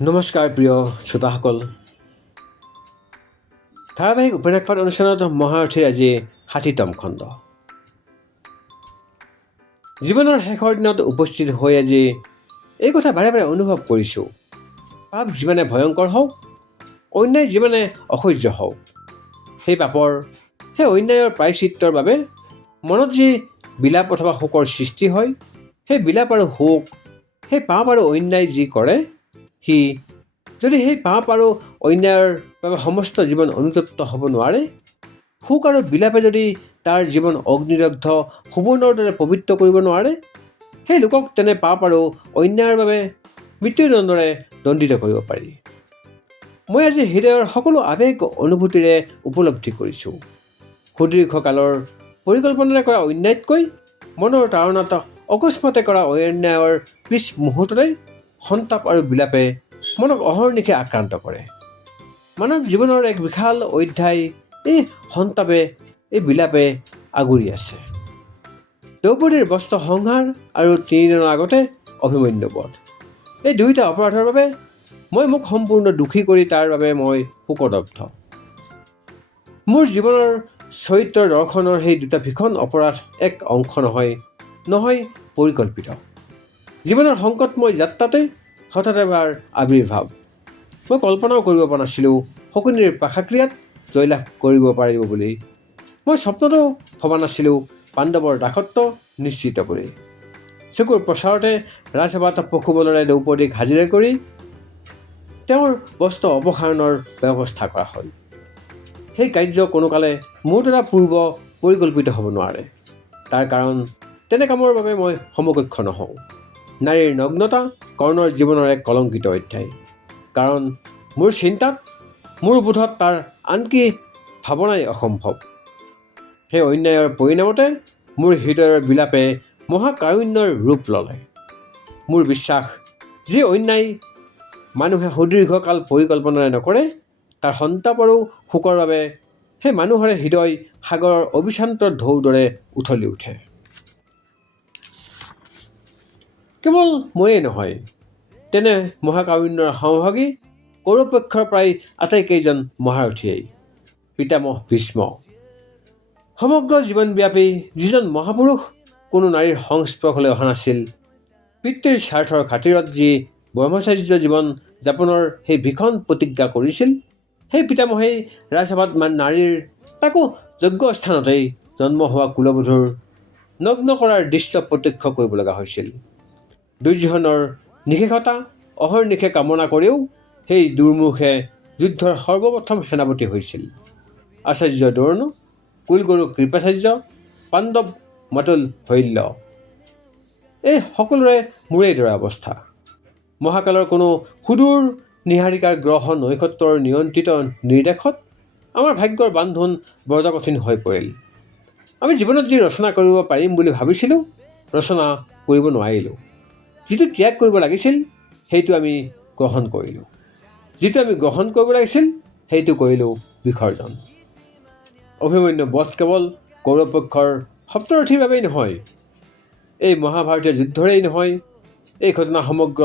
নমস্কাৰ প্ৰিয় শ্ৰোতাসকল। ধাৰাবাহিক উপন্যাস পাঠ অনুষ্ঠানত মহাৰথীৰ আজি ৬০তম খণ্ড। জীৱনৰ শেষৰ দিনত উপস্থিত হৈ আজি এই কথা বাৰে বাৰে অনুভৱ কৰিছোঁ। পাপ যিমানে ভয়ংকৰ হওক, অন্যায় যিমানে অসহ্য হওক, সেই পাপৰ সেই অন্যায়ৰ প্ৰায়শ্চিত্তৰ বাবে মনত যি বিলাপ অথবা শোকৰ সৃষ্টি হয়, সেই বিলাপ আৰু শোক, সেই পাপ আৰু অন্যায় যি কৰে, সি যদি সেই পাপ আৰু অন্যায়ৰ বাবে সমস্ত জীৱন অনুতপ্ত হ'ব নোৱাৰে, শোক আৰু বিলাপে যদি তাৰ জীৱন অগ্নিদগ্ধ সুবৰ্ণৰ দৰে পবিত্ৰ কৰিব নোৱাৰে, সেই লোকক তেনে পাপ আৰু অন্যায়ৰ বাবে মৃত্যুদণ্ডৰে দণ্ডিত কৰিব পাৰি। মই আজি হৃদয়ৰ সকলো আৱেগ অনুভূতিৰে উপলব্ধি কৰিছোঁ। সুদীৰ্ঘকালৰ পৰিকল্পনাৰে কৰা অন্যায়তকৈ মনৰ তাৰণাত অকস্মাতে কৰা অন্যায়ৰ পিছ মুহূৰ্ততে সন্তাপ আৰু বিলাপে মনক অহৰ্নিশে আক্ৰান্ত কৰে। মানৱ জীৱনৰ এক বিশাল অধ্যায় এই সন্তাপে, এই বিলাপে আগুৰি আছে। দ্ৰৌপদীৰ বস্ত্ৰ সংহাৰ আৰু ৩ দিনৰ আগতে অভিমন্যু বধ, এই দুয়োটা অপৰাধৰ বাবে মই মোক সম্পূৰ্ণ দোষী কৰি তাৰ বাবে মই শোকদগ্ধ। মোৰ জীৱনৰ চৰিত্ৰ দৰ্শনৰ সেই দুটা ভীষণ অপৰাধ এক অংশ নহয় পৰিকল্পিত। জীৱনৰ সংকটময় যাত্ৰাতে হঠাৎ এবাৰ আবিৰ্ভাৱ। মই কল্পনাও কৰিব পৰা নাছিলোঁ শকুনিৰ পাশাক্ৰিয়াত জয়লাভ কৰিব পাৰিব বুলি। মই স্বপ্নতো ভবা নাছিলোঁ পাণ্ডৱৰ দাসত্ব নিশ্চিত কৰি। চকুৰ প্ৰচাৰতে ৰাজসভাত পশু বলেৰে দ্ৰৌপদীক হাজিৰা কৰি তেওঁৰ বস্ত্ৰ অপসাৰণৰ ব্যৱস্থা কৰা হ'ল। সেই কাৰ্য কোনোকালে মোৰ দ্বাৰা পূৰ্ব পৰিকল্পিত হ'ব নোৱাৰে। তাৰ কাৰণ তেনে কামৰ বাবে মই সমকক্ষ নহওঁ। নাৰীৰ নগ্নতা কৰ্ণৰ জীৱনৰ এক কলংকিত অধ্যায়। কাৰণ মোৰ চিন্তাত, মোৰ বোধত তাৰ আনকি ভাৱনাই অসম্ভৱ। সেই অন্যায়ৰ পৰিণামতে মোৰ হৃদয়ৰ বিলাপে মহাকাৰুণ্যৰ ৰূপ ল'লে। মোৰ বিশ্বাস, যি অন্যায় মানুহে সুদীৰ্ঘকাল পৰিকল্পনাৰে নকৰে, তাৰ সন্তাপ আৰু শোকৰ বাবে সেই মানুহৰে হৃদয় সাগৰৰ অবিশ্ৰান্ত ঢৌৰ দৰে উঠলি উঠে। কেৱল ময়েই নহয়, তেনে মহাকাৰুণ্যৰ সমভাগী কৌৰৱপক্ষৰ প্ৰায় আটাইকেইজন মহাৰথীয়েই। পিতামহ ভীষ্ম, সমগ্ৰ জীৱনব্যাপী যিজন মহাপুৰুষ কোনো নাৰীৰ সংস্পৰ্শলৈ অহা নাছিল, পিতৃৰ স্বাৰ্থৰ খাতিৰত যি ব্ৰহ্মচাৰ্য জীৱন যাপনৰ সেই ভীষণ প্ৰতিজ্ঞা কৰিছিল, সেই পিতামহেই ৰাজসভাত নাৰীৰ, তাকো যোগ্য স্থানতেই জন্ম হোৱা কুলবধূৰ নগ্ন কৰাৰ দৃশ্য প্ৰত্যক্ষ কৰিব লগা হৈছিল। দুৰ্যোধনৰ নিশেষতা অহৰ্নিশে কামনা কৰিও সেই দুৰ্মুষে যুদ্ধৰ সৰ্বপ্ৰথম সেনাপতি হৈছিল। আচাৰ্য দ্ৰোণ, কুলগুৰু কৃপাচাৰ্য, পাণ্ডৱ মাতুল শল্য, এই সকলোৰে মোৰেই দৰে অৱস্থা। মহাকালৰ কোনো সুদূৰ নীহাৰিকাৰ গ্ৰহ নক্ষত্ৰৰ নিয়ন্ত্ৰিত নিৰ্দেশত আমাৰ ভাগ্যৰ বান্ধোন বজ্ৰকঠিন হৈ পৰিল। আমি জীৱনত যি ৰচনা কৰিব পাৰিম বুলি ভাবিছিলোঁ, ৰচনা কৰিব নোৱাৰিলোঁ। যিটো ত্যাগ কৰিব লাগিছিল, সেইটো আমি গ্ৰহণ কৰিলোঁ। যিটো আমি গ্ৰহণ কৰিব লাগিছিল, সেইটো কৰিলোঁ বিসৰ্জন। অভিমন্যু বধ কেৱল কৌৰৱপক্ষৰ সপ্তৰথীৰ বাবেই নহয়, এই মহাভাৰতীয় যুদ্ধৰেই নহয়, এই ঘটনা সমগ্ৰ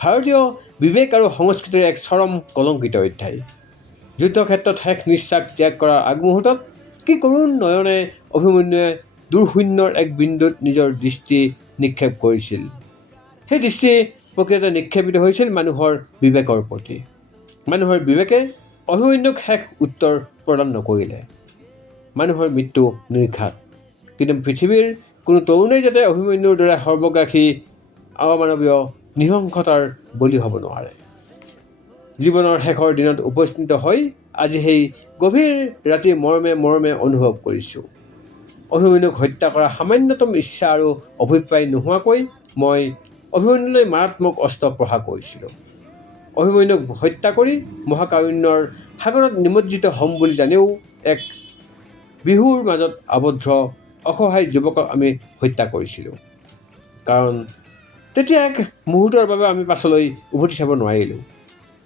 ভাৰতীয় বিবেক আৰু সংস্কৃতিৰ এক চৰম কলংকিত অধ্যায়। যুদ্ধক্ষেত্ৰত শেষ নিশ্বাস ত্যাগ কৰাৰ আগমুহূৰ্তত কি কৰুণ নয়নে অভিমন্যুৱে দূৰশূন্যৰ এক বিন্দুত নিজৰ দৃষ্টি নিক্ষেপ কৰিছিল। সেই দৃষ্টি প্ৰকৃততে নিক্ষেপিত হৈছিল মানুহৰ বিবেকৰ প্ৰতি। মানুহৰ বিবেকে অভিমন্যুক শেষ উত্তৰ প্ৰদান নকৰিলে। মানুহৰ মৃত্যু নিৰ্ঘাত, কিন্তু পৃথিৱীৰ কোনো তৰুণেই যাতে অভিমন্যুৰ দৰে সৰ্বগ্ৰাসী অমানৱীয় নৃশংসতাৰ বলি হ'ব নোৱাৰে। জীৱনৰ শেষৰ দিনত উপস্থিত হৈ আজি সেই গভীৰ ৰাতি মৰ্মে মৰ্মে অনুভৱ কৰিছোঁ। অভিমন্যুক হত্যা কৰাৰ সামান্যতম ইচ্ছা আৰু অভিপ্ৰায় নোহোৱাকৈ মই অভিমন্যুলৈ মাৰাত্মক অস্ত্ৰ প্ৰহাৰ কৰিছিলোঁ। অভিমন্যুক হত্যা কৰি মহাকাৰুণ্যৰ সাগৰত নিমজ্জিত হ'ম বুলি জানিও এক বিহুৰ মাজত আবদ্ধ অসহায় যুৱকক আমি হত্যা কৰিছিলোঁ। কাৰণ তেতিয়া এক মুহূৰ্তৰ বাবে আমি পাছলৈ উভতি চাব নোৱাৰিলোঁ।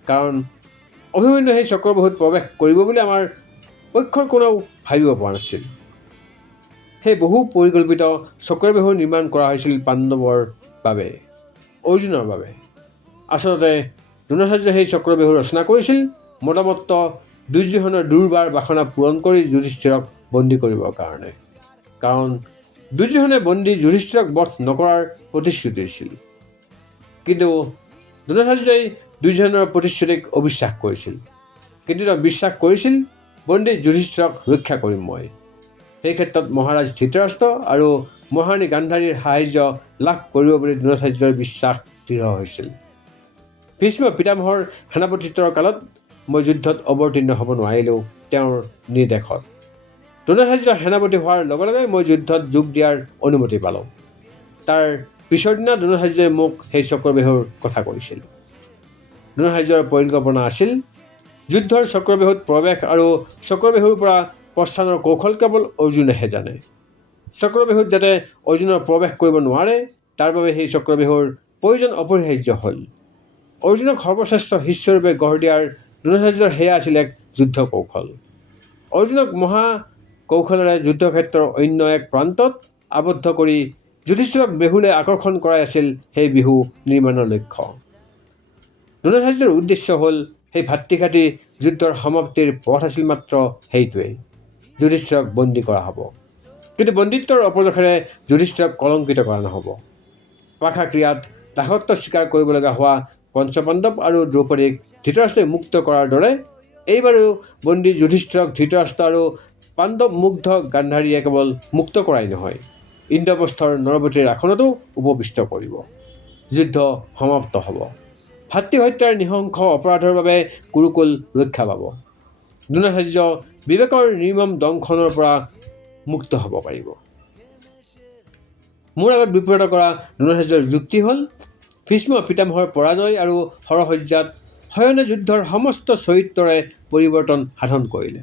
কাৰণ অভিমন্যু সেই চক্ৰবাহুত প্ৰৱেশ কৰিব বুলি আমাৰ পক্ষৰ কোনেও ভাবিব পৰা নাছিল। সেই বহু পৰিকল্পিত চক্ৰবাহু নিৰ্মাণ কৰা হৈছিল পাণ্ডৱৰ বাবে, অৰ্জুনৰ বাবে। আচলতে দ্ৰোণাচাৰ্যই সেই চক্ৰবেহু ৰচনা কৰিছিল মতামত দুৰ্যোধনৰ দুৰ্বাৰ বাসনা পূৰণ কৰি যুধিষ্ঠিৰক বন্দী কৰিবৰ কাৰণে। কাৰণ দুৰ্যোধনে বন্দী যুধিষ্ঠিৰক বধ নকৰাৰ প্ৰতিশ্ৰুতি দিছিল। কিন্তু দ্ৰোণাচাৰ্যই দুৰ্যোধনৰ প্ৰতিশ্ৰুতিক অবিশ্বাস কৰিছিল। কিন্তু তেওঁ বিশ্বাস কৰিছিল বন্দী যুধিষ্ঠিৰক ৰক্ষা কৰিম মই। সেই ক্ষেত্ৰত মহাৰাজ ধৃতৰাষ্ট্ৰ আৰু মহাৰাণী গান্ধাৰীৰ সাহায্য লাভ কৰিব বুলি দ্ৰোণাচাৰ্যৰ বিশ্বাস দৃঢ় হৈছিল। ভীষ্ম পিতামহৰ সেনাপতিত্বৰ কালত মই যুদ্ধত অৱতীৰ্ণ হ'ব নোৱাৰিলেও তেওঁৰ নিৰ্দেশত দ্ৰোণাচাৰ্য সেনাপতি হোৱাৰ লগে লগে মই যুদ্ধত যোগ দিয়াৰ অনুমতি পালোঁ। তাৰ পিছৰ দিনা দ্ৰোণাচাৰ্যই মোক সেই চক্ৰবেহুৰ কথা কৈছিল। দ্ৰোণাচাৰ্যৰ পৰিকল্পনা আছিল যুদ্ধৰ চক্ৰবেহুত প্ৰৱেশ আৰু চক্ৰবেহুৰ পৰা প্ৰস্থানৰ কৌশল কেৱল অৰ্জুনেহে জানে। চক্ৰবেহুত যাতে অৰ্জুনৰ প্ৰৱেশ কৰিব নোৱাৰে তাৰ বাবে সেই চক্ৰবেহুৰ প্ৰয়োজন অপৰিহাৰ্য হ'ল। অৰ্জুনক সৰ্বশ্ৰেষ্ঠ শিষ্যৰূপে গঢ় দিয়াৰ দ্ৰোণাচাৰ্যৰ সেয়া আছিল এক যুদ্ধ কৌশল। অৰ্জুনক মহা কৌশলেৰে যুদ্ধক্ষেত্ৰৰ অন্য এক প্ৰান্তত আবদ্ধ কৰি যুধিষ্ঠিৰক বেহুলৈ আকৰ্ষণ কৰাই আছিল সেই বিহু নিৰ্মাণৰ লক্ষ্য। দ্ৰোণাচাৰ্যৰ উদ্দেশ্য হ'ল সেই ভাতৃঘাতী যুদ্ধৰ সমাপ্তিৰ পথ আছিল মাত্ৰ সেইটোৱেই, যুধিষ্ঠিৰক বন্দী কৰা হ'ব। কিন্তু বন্দীত্বৰ অপযশেৰে যুধিষ্ঠিৰক কলংকিত কৰা নহ'ব। পাশাক্ৰিয়াত দাসত্ব স্বীকাৰ কৰিবলগা হোৱা পঞ্চপাণ্ডৱ আৰু দ্ৰৌপদীক ধৃতৰাষ্ট্ৰই মুক্ত কৰাৰ দৰে এইবাৰো বন্দী যুধিষ্ঠিৰক ধৃতৰাষ্ট্ৰ আৰু পাণ্ডৱ মুগ্ধ গান্ধাৰীয়ে কেৱল মুক্ত কৰাই নহয়, ইন্দ্ৰপ্ৰস্থৰ নৰপতিৰ আসনতো উপবিষ্ট কৰিব। যুদ্ধ সমাপ্ত হ'ব। ভাতৃহত্যাৰ নৃশংস অপৰাধৰ বাবে কুৰুকুল ৰক্ষা পাব। দ্ৰোণাচাৰ্য বিবেকৰ নিৰ্মম দংশনৰ পৰা মুক্ত হ'ব পাৰিব। মোৰ আগত বিপৰীত কৰা দ্ৰোণাচাৰ্যৰ যুক্তি হ'ল ভীষ্ম পিতামহৰ পৰাজয় আৰু হৰসজ্জাত শয়নে যুদ্ধৰ সমস্ত চৰিত্ৰৰে পৰিৱৰ্তন সাধন কৰিলে।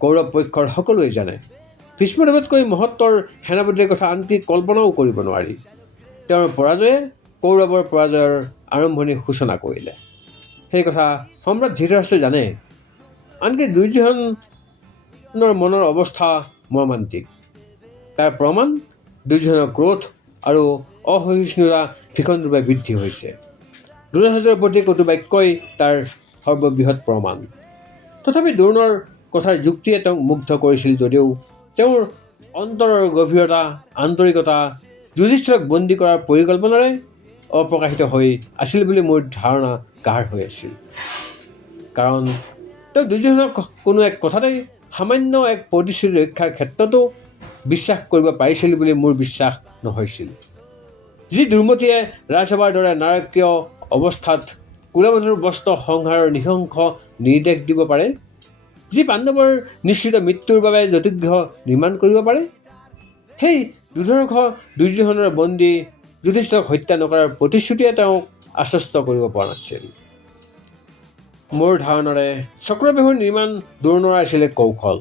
কৌৰৱ পক্ষৰ সকলোৱে জানে ভীষ্মদেৱতকৈ মহত্তৰ সেনাপতিৰ কথা আনকি কল্পনাও কৰিব নোৱাৰি। তেওঁৰ পৰাজয়ে কৌৰৱৰ পৰাজয়ৰ আৰম্ভণিৰ সূচনা কৰিলে। সেই কথা সম্ৰাট ধৃতৰাষ্ট্ৰই জানে। আনকি দুৰ্যোধনৰ মনৰ অৱস্থা মৰ্মান্তিক। তাৰ প্ৰমাণ দুৰ্যোধনৰ ক্ৰোধ আৰু অসহিষ্ণুতা ভীষণৰূপে বৃদ্ধি হৈছে। দ্ৰোণাচাৰ্যৰ প্ৰতি কটু বাক্যই তাৰ সৰ্ববৃহৎ প্ৰমাণ। তথাপি দ্ৰোণৰ কথাৰ যুক্তিয়ে তেওঁক মুগ্ধ কৰিছিল যদিও তেওঁৰ অন্তৰৰ গভীৰতা আন্তৰিকতা যুধিষ্ঠিৰক বন্দী কৰাৰ পৰিকল্পনাৰে অপ্ৰকাশিত হৈ আছিল বুলি মোৰ ধাৰণা গাঢ় হৈ আছিল। কাৰণ তেওঁ দুৰ্যোধনক কোনো এক কথাতেই সামান্য এক প্ৰতিশ্ৰুতি ৰক্ষাৰ ক্ষেত্ৰতো বিশ্বাস কৰিব পাৰিছিল বুলি মোৰ বিশ্বাস নহৈছিল। যি দুৰ্মতিয়ে ৰাজসভাৰ দৰে নাৰকীয় অৱস্থাত কুলবধূৰ বস্ত্ৰ সংহাৰৰ নৃশংস নিৰ্দেশ দিব পাৰে, যি পাণ্ডৱৰ নিশ্চিত মৃত্যুৰ বাবে যজ্ঞ নিৰ্মাণ কৰিব পাৰে, সেই দুৰ্ধৰ্ষ দুৰ্যোধনৰ বন্দী যুধিষ্ঠিৰক হত্যা নকৰাৰ প্ৰতিশ্ৰুতিয়ে তেওঁক আশ্বস্ত কৰিব পৰা নাছিল। মোৰ ধাৰণাৰে চক্ৰবেহুৰ নিৰ্মাণ দ্ৰোণৰ আছিল এক কৌশল।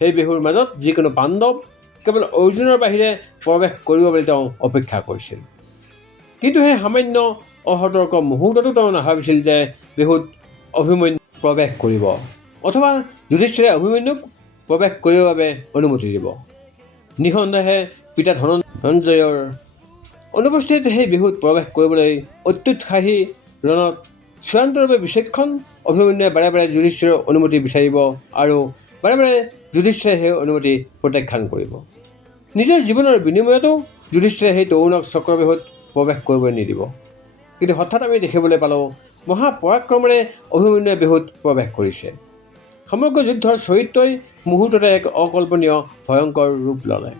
সেই বেহুৰ মাজত যিকোনো পাণ্ডৱ কেৱল অৰ্জুনৰ বাহিৰে প্ৰৱেশ কৰিব বুলি তেওঁ অপেক্ষা কৰিছিল। কিন্তু সেই সামান্য অসতৰ্ক মুহূৰ্ততো তেওঁ নাভাবিছিল যে বেহুত অভিমন্যু প্ৰৱেশ কৰিব অথবা যুধিষ্ঠিৰে অভিমন্যুক প্ৰৱেশ কৰিবৰ বাবে অনুমতি দিব। নিঃসন্দেহে পিতা ধনঞ্জয়ৰ অনুপস্থিতিত সেই বেহুত প্ৰৱেশ কৰিবলৈ অত্যুৎসাহী ৰণত চূড়ান্তৰূপে বিচক্ষণ অভিমন্যুৱে বাৰে বাৰে যুধিষ্ঠিৰৰ অনুমতি বিচাৰিব আৰু বাৰে বাৰে যুধিষ্ঠিৰে সেই অনুমতি প্ৰত্যাখ্যান কৰিব। নিজৰ জীৱনৰ বিনিময়তো যুধিষ্ঠিৰে সেই তৰুণক চক্ৰবেহুত প্ৰৱেশ কৰিবলৈ নিদিব। কিন্তু হঠাৎ আমি দেখিবলৈ পালোঁ মহাপৰাক্ৰমেৰে অভিমন্যুৱে বেহুত প্ৰৱেশ কৰিছে। সমগ্ৰ যুদ্ধৰ চৰিত্ৰই মুহূৰ্ততে এক অকল্পনীয় ভয়ংকৰ ৰূপ ল'লে।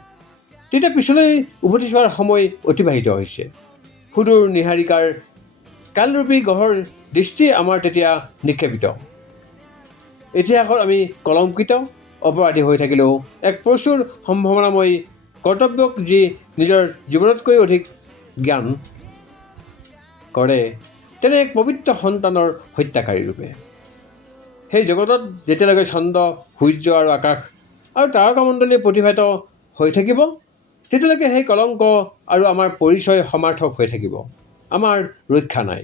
তেতিয়া পিছলৈ উভতি চোৱাৰ সময় অতিবাহিত হৈছে। সুদূৰ নিহাৰিকাৰ কালৰূপী গঢ়ৰ দৃষ্টি আমাৰ তেতিয়া নিক্ষেপিত। ইতিহাসত আমি কলংকিত অপৰাধী হৈ থাকিলেও এক প্ৰচুৰ সম্ভাৱনাময়ী কৰ্তব্যক যি নিজৰ জীৱনতকৈ অধিক জ্ঞান কৰে তেনে এক পবিত্ৰ সন্তানৰ হত্যাকাৰী ৰূপে। সেই জগতত যেতিয়ালৈকে চন্দ্ৰ সূৰ্য আৰু আকাশ আৰু তাৰকামণ্ডলী প্ৰতিভাত হৈ থাকিব তেতিয়ালৈকে সেই কলংক আৰু আমাৰ পৰিচয় সমাৰ্থক হৈ থাকিব। আমাৰ ৰক্ষা নাই।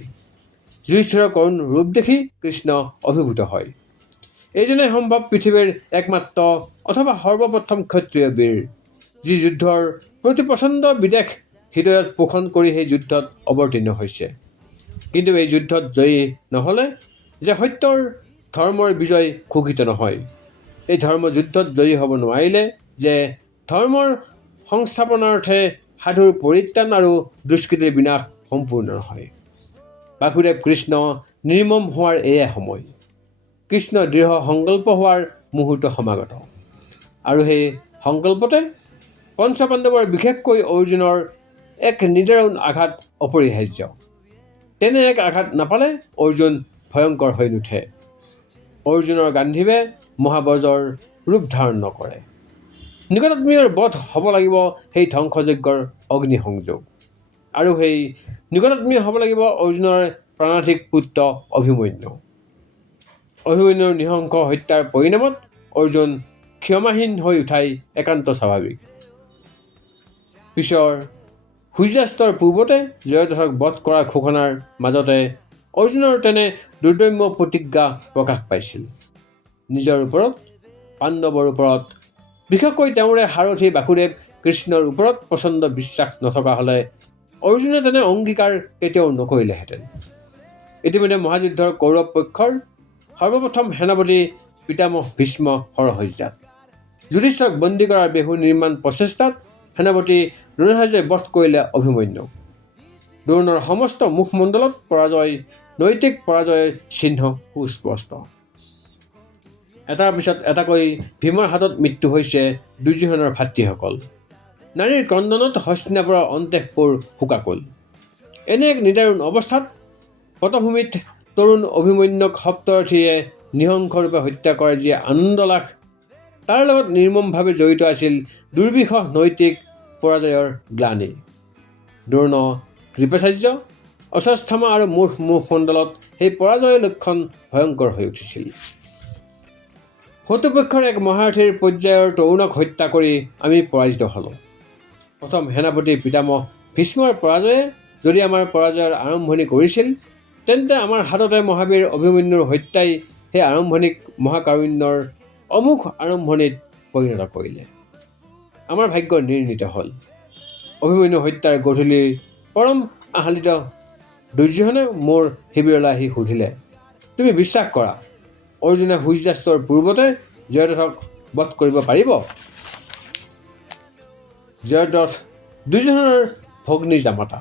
যুধিষ্ঠিৰৰ কৰুণ ৰূপ দেখি কৃষ্ণ অভিভূত হয়। এইজনেই সম্ভৱ পৃথিৱীৰ একমাত্ৰ অথবা সৰ্বপ্ৰথম ক্ষত্ৰিয় বীৰ, যি যুদ্ধৰ প্ৰতি প্ৰচণ্ড বিদ্বেষ হৃদয়ত পোষণ কৰি সেই যুদ্ধত অৱতীৰ্ণ হৈছে। কিন্তু এই যুদ্ধত জয়ী নহ'লে যে সত্যৰ ধৰ্মৰ বিজয় ঘোষিত নহয়, এই ধৰ্ম যুদ্ধত জয়ী হ'ব নোৱাৰিলে যে ধৰ্মৰ সংস্থাপনাৰ্থে সাধুৰ পৰিত্ৰাণ আৰু দুষ্কৃতিৰ বিনাশ সম্পূৰ্ণ নহয়। বাসুদেৱ কৃষ্ণ নিৰ্মম হোৱাৰ এয়াই সময়, কৃষ্ণ দৃঢ় সংকল্প হোৱাৰ মুহূৰ্ত সমাগত। আৰু সেই সংকল্পতে পঞ্চপাণ্ডৱৰ বিশেষকৈ অৰ্জুনৰ এক নিদাৰুণ আঘাত অপৰিহাৰ্য। তেনে এক আঘাত নাপালে অৰ্জুন ভয়ংকৰ হৈ নুঠে। অৰ্জুনৰ গান্ধীৱে মহাবজৰ ৰূপ ধাৰণ নকৰে। নিকটাত্মীয়ৰ বধ হ'ব লাগিব সেই ধ্বংসযজ্ঞৰ অগ্নিসংযোগ। আৰু সেই নিকটাত্মীয় হ'ব লাগিব অৰ্জুনৰ প্ৰাণাধিক পুত্ৰ অভিমন্যু। অভিমন্যুৰ নৃশংস হত্যাৰ পৰিণামত অৰ্জুন ক্ষমাহীন হৈ উঠাই একান্ত স্বাভাৱিক। পিছৰ সূৰ্যাস্তৰ পূৰ্বতে জয়দ্ৰথক বধ কৰাৰ ঘোষণাৰ মাজতে অৰ্জুনৰ তেনে দুৰ্দম্য প্ৰতিজ্ঞা প্ৰকাশ পাইছিল। নিজৰ ওপৰত, পাণ্ডৱৰ ওপৰত, বিশেষকৈ তেওঁৰে সাৰথি বাসুদেৱ কৃষ্ণৰ ওপৰত প্ৰচণ্ড বিশ্বাস নথকা হ'লে অৰ্জুনে তেনে অংগীকাৰ কেতিয়াও নকৰিলেহেঁতেন। ইতিমধ্যে মহাযুদ্ধৰ কৌৰৱ পক্ষৰ সৰ্বপ্ৰথম সেনাপতি পিতামহ ভীষ্ম হৰসজ্জাত। যুধিষ্ঠিৰক বন্দী কৰাৰ বেহু নিৰ্মাণ প্ৰচেষ্টাত সেনাপতি দ্ৰোণাচাৰ্যই বধ কৰিলে অভিমন্যুক। দ্ৰোণৰ সমস্ত মুখমণ্ডলত পৰাজয়, নৈতিক পৰাজয়ৰ চিহ্ন সুস্পষ্ট। এটাৰ পিছত এটাকৈ ভীমৰ হাতত মৃত্যু হৈছে দুৰ্যোধনৰ ভাতৃসকল। নাৰীৰ ক্ৰন্দনত হস্তিনাপুৰৰ অন্তেশপুৰ শোকাকুল। এনে এক নিদাৰুণ অৱস্থাত পটভূমিত তৰুণ অভিমন্যুক সপ্তৰথীয়ে নৃশংসৰূপে হত্যা কৰাৰ যি আনন্দলাখ, তাৰ লগত নিৰ্মমভাৱে জড়িত আছিল দুৰ্বিষহ নৈতিক পৰাজয়ৰ গ্লানি। দ্ৰোণ, কৃপাচাৰ্য, অশ্বত্থামা আৰু মুখমণ্ডলত সেই পৰাজয়ৰ লক্ষণ ভয়ংকৰ হৈ উঠিছিল। শত্ৰুপক্ষৰ এক মহাৰথীৰ পৰ্যায়ৰ তৰুণক হত্যা কৰি আমি পৰাজিত হ'লোঁ। প্ৰথম সেনাপতি পিতামহ ভীষ্মৰ পৰাজয়ে যদি আমাৰ পৰাজয়ৰ আৰম্ভণি কৰিছিল, তেন্তে আমাৰ হাততে মহাবীৰ অভিমন্যুৰ হত্যাই সেই আৰম্ভণিক মহাকাৰুণ্যৰ অমোঘ আৰম্ভণিত পৰিণত কৰিলে। আমাৰ ভাগ্য নিৰ্ণীত হ'ল। অভিমন্যু হত্যাৰ গধূলিৰ পৰম আহ্লাদিত দুৰ্যোধনে মোৰ শিবিৰলৈ আহি সুধিলে, তুমি বিশ্বাস কৰা অৰ্জুনে সূৰ্যাস্তৰ পূৰ্বতে জয়দ্ৰথক বধ কৰিব পাৰিব? জয়দ্ৰথ দুৰ্যোধনৰ ভগ্নী জামাতা,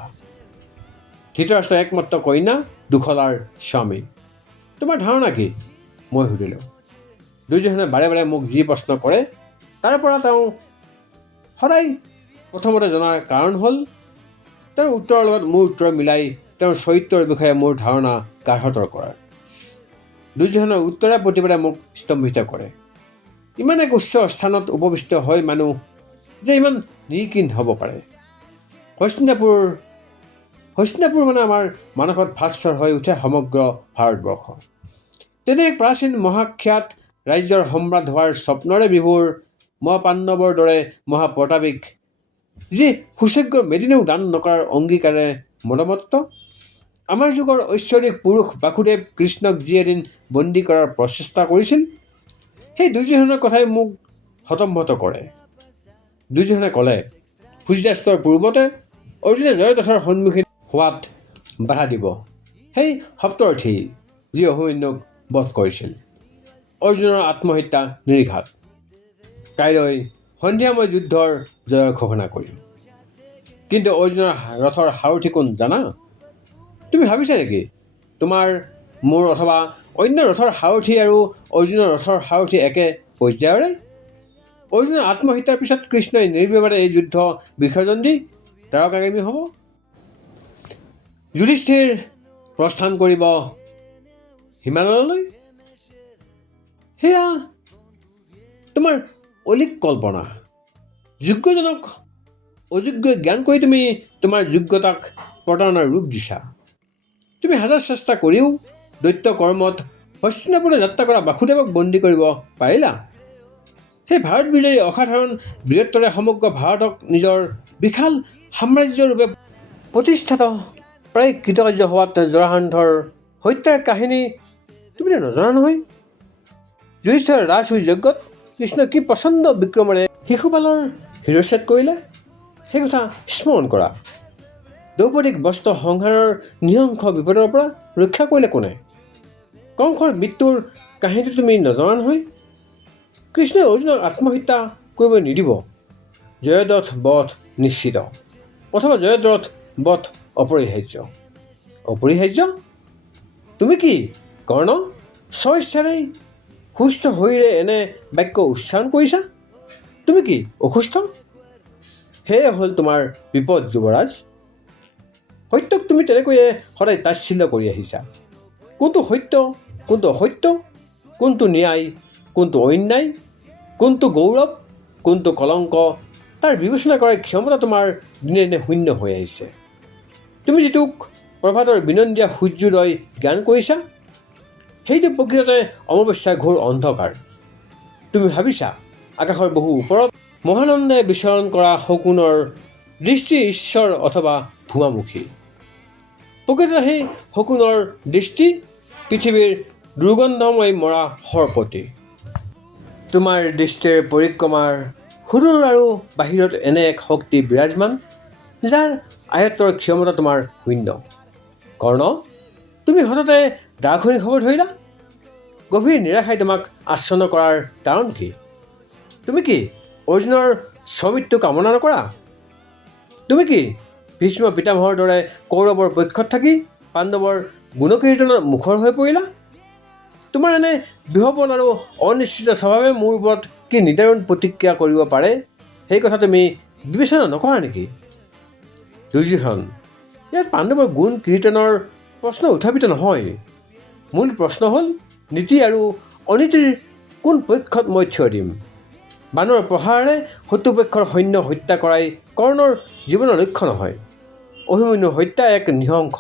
ধৃতৰাষ্ট্ৰৰ একমাত্ৰ কন্যা দুশলাৰ স্বামী। তোমাৰ ধাৰণা কি? মই সুধিলোঁ। দুৰ্যোধনে বাৰে বাৰে মোক যি প্ৰশ্ন কৰে তাৰ পৰা তেওঁ সদায় প্ৰথমতে জনাৰ কাৰণ হ'ল তেওঁৰ উত্তৰৰ লগত মোৰ উত্তৰ মিলাই তেওঁৰ চৰিত্ৰৰ বিষয়ে মোৰ ধাৰণা গাঢ়তৰ কৰাৰ। দুৰ্যোধনৰ উত্তৰে প্ৰতিবাৰে মোক স্তম্ভিত কৰে। ইমান এক উচ্চ স্থানত উপবিষ্ট হয় মানুহ যে ইমান নিৰ্ঘৃণ হ'ব পাৰে। হস্তিনাপুৰ মানে আমাৰ মানসত ভাস্বৰ হৈ উঠে সমগ্ৰ ভাৰতবৰ্ষ। তেনে এক প্ৰাচীন মহাখ্যাত ৰাজ্যৰ সম্ৰাট হোৱাৰ স্বপ্নৰে বিভোৰ মহাপাণ্ডৱৰ দৰে মহাপ্ৰতাপীক যি সুযোগ্য মেদিনীও দান নকৰাৰ অংগীকাৰে মদমত্ত আমাৰ যুগৰ ঐশ্বৰিক পুৰুষ বাসুদেৱ কৃষ্ণক যি এদিন বন্দী কৰাৰ প্ৰচেষ্টা কৰিছিল, সেই দুৰ্যোধনৰ কথাই মোক হতম্ভত কৰে। দুৰ্যোধনে ক'লে, সূৰ্যাস্তৰ পূৰ্বতে অৰ্জুনে জয়দ্ৰথৰ সন্মুখীন হোৱাত বাধা দিব সেই সপ্তৰথী যি অভিমন্যুক বধ কৰিছিল। অৰ্জুনৰ আত্মহত্যা নিৰ্ঘাত। কাইলৈ সন্ধিয়া মই যুদ্ধৰ জয়ৰ ঘোষণা কৰিম। কিন্তু অৰ্জুনৰ ৰথৰ সাৰথি কোন জানা? তুমি ভাবিছা নেকি তোমাৰ, মোৰ অথবা অন্য ৰথৰ সাৰথি আৰু অৰ্জুনৰ ৰথৰ সাৰথি একে পৰ্যায়ৰে? অৰ্জুনৰ আত্মহত্যাৰ পিছত কৃষ্ণই নিৰ্বিবাদে এই যুদ্ধ বিসৰ্জন দি তাৰকাগামী হ'ব। যুধিষ্ঠিৰ প্ৰস্থান কৰিব হিমালয়লৈ। সেয়া তোমাৰ অলিক কল্পনা। যোগ্যজনক অযোগ্য জ্ঞান কৰি তুমি তোমাৰ যোগ্যতাক প্ৰতাৰণাৰ ৰূপ দিছা। তুমি হাজাৰ চেষ্টা কৰিও দৈত্য কৰ্মত হস্তিনাপুৰলৈ যাত্ৰা কৰা বাসুদেৱক বন্দী কৰিব পাৰিলা। সেই ভাৰত বিজয়ী অসাধাৰণ বীৰত্বৰে সমগ্ৰ ভাৰতক নিজৰ বিশাল সাম্ৰাজ্যৰূপে প্ৰতিষ্ঠাত প্ৰায় কৃতকাৰ্য হোৱাত জৰাসন্ধৰ হত্যাৰ কাহিনী তুমি নজনা নহয়। যুধিষ্ঠিৰৰ ৰাজসূয় যজ্ঞত কৃষ্ণ কি প্ৰচণ্ড বিক্ৰমেৰে শিশুপালৰ শিৰচ্ছেদ কৰিলে সেই কথা স্মৰণ কৰা। দ্ৰৌপদীক বস্ত্ৰ সংহাৰৰ নৃশংস বিপদৰ পৰা ৰক্ষা কৰিলে কোনে? কংসৰ মৃত্যুৰ কাহিনীটো তুমি নজনা নহয়? কৃষ্ণই অৰ্জুনক আত্মহত্যা কৰিব নিদিব। জয়দ্ৰথ বধ নিশ্চিত, অথবা জয়দ্ৰথ বধ অপৰিহাৰ্য। অপৰিহাৰ্য? তুমি কি কৰ্ণ স্বইচ্ছাৰেই সুস্থ শৰীৰে এনে বাক্য উচ্চাৰণ কৰিছা? তুমি কি অসুস্থ? সেয়ে হ'ল তোমাৰ বিপদ যুৱৰাজ। সত্যক তুমি তেনেকৈয়ে সদায় তাচ্ছিল্য কৰি আহিছা। কোনটো সত্য, কোনটো অসত্য, কোনটো ন্যায়, কোনটো অন্যায়, কোনটো গৌৰৱ, কোনটো কলংক, তাৰ বিবেচনা কৰাৰ ক্ষমতা তোমাৰ দিনে দিনে শূন্য হৈ আহিছে। তুমি যিটোক প্ৰভাতৰ বিনন্দীয়া সূৰ্যোদয় জ্ঞান কৰিছা, সেইটো প্ৰকৃততে অমাৱস্যাৰ ঘোৰ অন্ধকাৰ। তুমি ভাবিছা আকাশৰ বহু ওপৰত মহানন্দে বিচৰণ কৰা শকুনৰ দৃষ্টি ঈশ্বৰ অথবা ভুৱামুখী। প্ৰকৃততে সেই শকুনৰ দৃষ্টি পৃথিৱীৰ দুৰ্গন্ধময় মৰা সৰ্পতি। তোমাৰ দৃষ্টিৰ পৰিক্ৰমাৰ সুদূৰ আৰু বাহিৰত এনে এক শক্তি বিৰাজমান, যাৰ আয়ত্তৰ ক্ষমতা তোমাৰ শূন্য। কৰ্ণ, তুমি হঠাতে দাৰ্শনিক হ'ব ধৰিলা? গভীৰ নিৰাশাই তোমাক আচ্ছন্ন কৰাৰ কাৰণ কি? তুমি কি অৰ্জুনৰ স্বমৃত্যু কামনা নকৰা? তুমি কি ভীষ্ম পিতামহৰ দৰে কৌৰৱৰ পক্ষত থাকি পাণ্ডৱৰ গুণকীৰ্তনত মুখৰ হৈ পৰিলা? তোমাৰ এনে বিহপন আৰু অনিশ্চিত স্বভাৱে মোৰ ওপৰত কি নিদাৰুণ প্ৰতিক্ৰিয়া কৰিব পাৰে, সেই কথা তুমি বিবেচনা নকৰা নেকি? দুৰ্যোধন, ইয়াত পাণ্ডৱৰ গুণ কীৰ্তনৰ প্ৰশ্ন উত্থাপিত নহয়। মূল প্ৰশ্ন হ'ল নীতি আৰু অনীতিৰ কোন পক্ষত মই থিয় দিম। বানৰ প্ৰহাৰেৰে শত্ৰুপক্ষৰ সৈন্য হত্যা কৰাই কৰ্ণৰ জীৱনৰ লক্ষ্য নহয়। অভিমন্যুৰ হত্যা এক নৃশংস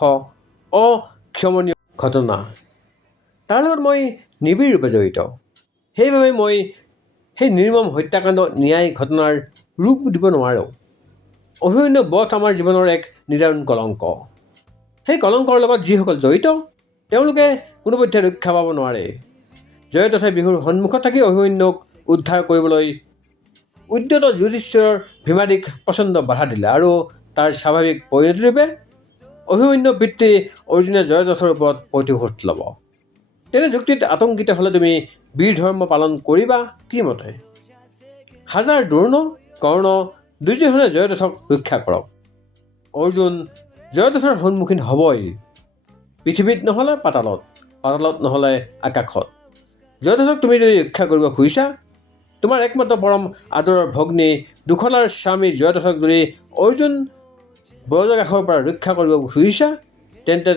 অক্ষমনীয় ঘটনা। তাৰ লগত মই নিবিড়ৰূপে জড়িত। সেইবাবে মই সেই নিৰ্মম হত্যাকাণ্ড ন্যায় ঘটনাৰ ৰূপ দিব নোৱাৰোঁ। অভিমন্যু বধ আমাৰ জীৱনৰ এক নিদাৰুণ কলংক। সেই কলংকৰ লগত যিসকল জড়িত তেওঁলোকে কোনোপধ্যে ৰক্ষা পাব নোৱাৰে। জয়দ্ৰথে বিহুৰ সন্মুখত থাকি অভিমন্যুক উদ্ধাৰ কৰিবলৈ উদ্যত যুধিষ্ঠিৰৰ ভীমাদিক প্ৰচণ্ড বাধা দিলে আৰু তাৰ স্বাভাৱিক পৰিণতিৰূপে অভিমন্যুৰ পিতৃ অৰ্জুনে জয়দ্ৰথৰ ওপৰত প্ৰতিশোধ ল'ব। তেনে যুক্তিত আতংকিত হ'লে তুমি বীৰ ধৰ্ম পালন কৰিবা কি মতে? হাজাৰ দ্ৰোণ, কৰ্ণ, দুৰ্যোধনে জয়দ্ৰথক ৰক্ষা কৰক। অৰ্জুন জয়দ্ৰথৰ সন্মুখীন হ'বই, পৃথিৱীত নহ'লে পাতালত, পাতালত নহ'লে আকাশত। জয়দ্ৰথক তুমি যদি ৰক্ষা কৰিব খুজিছা, তোমাৰ একমাত্ৰ পৰম আদৰৰ ভগ্নী দুখলাৰ স্বামী জয়দ্ৰথক যদি অৰ্জুন ব্ৰজকাশৰ পৰা ৰক্ষা কৰিব খুজিছা, তেন্তে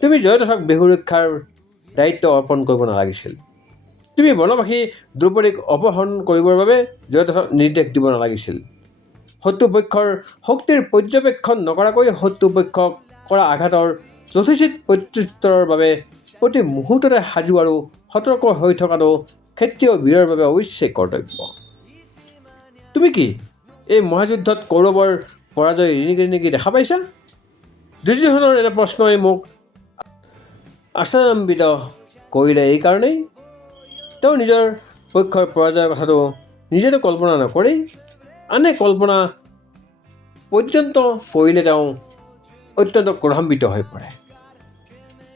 তুমি জয়দ্ৰথক বিহু ৰক্ষাৰ দায়িত্ব অৰ্পণ কৰিব নালাগিছিল। তুমি বনবাসী দ্ৰৌপদীক অপহৰণ কৰিবৰ বাবে জয়দ্ৰথক নিৰ্দেশ দিব নালাগিছিল। শত্ৰুপক্ষৰ শক্তিৰ পৰ্যবেক্ষণ নকৰাকৈ শত্ৰুপক্ষক কৰা আঘাতৰ যথোচিত প্ৰত্যুত্তৰৰ বাবে প্ৰতি মুহূৰ্ততে সাজু আৰু সতৰ্ক হৈ থকাটো ক্ষত্ৰিয় বীৰৰ বাবে অৱশ্যেই কৰ্তব্য। তুমি কি এই মহাযুদ্ধত কৌৰৱৰ পৰাজয় ৰিণিকি দেখা পাইছা? দুৰ্যোধনৰ এনে প্ৰশ্নই মোক আশ্চৰ্যান্বিত কৰিলে এইকাৰণেই, তেওঁ নিজৰ পক্ষৰ পৰাজয়ৰ কথাটো নিজেতো কল্পনা নকৰেই, আনে কল্পনা পৰ্যন্ত কৰিলে তেওঁ অত্যন্ত ক্ৰোধান্বিত হৈ পৰে।